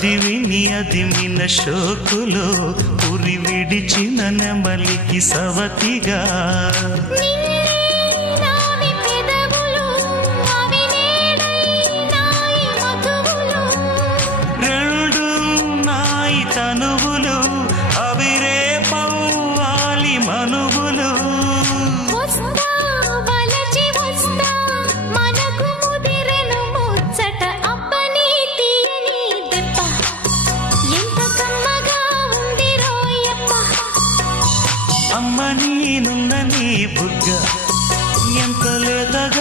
అది విని అదిమిన షోకులో ఉరి విడిచిన నెమలికి సవతిగా రెండు నాయి తనువులు అవి రేపవ్వాలి మనువులు అమ్మ నీనున్న నీ బుగ్గ ఎంత లేదగా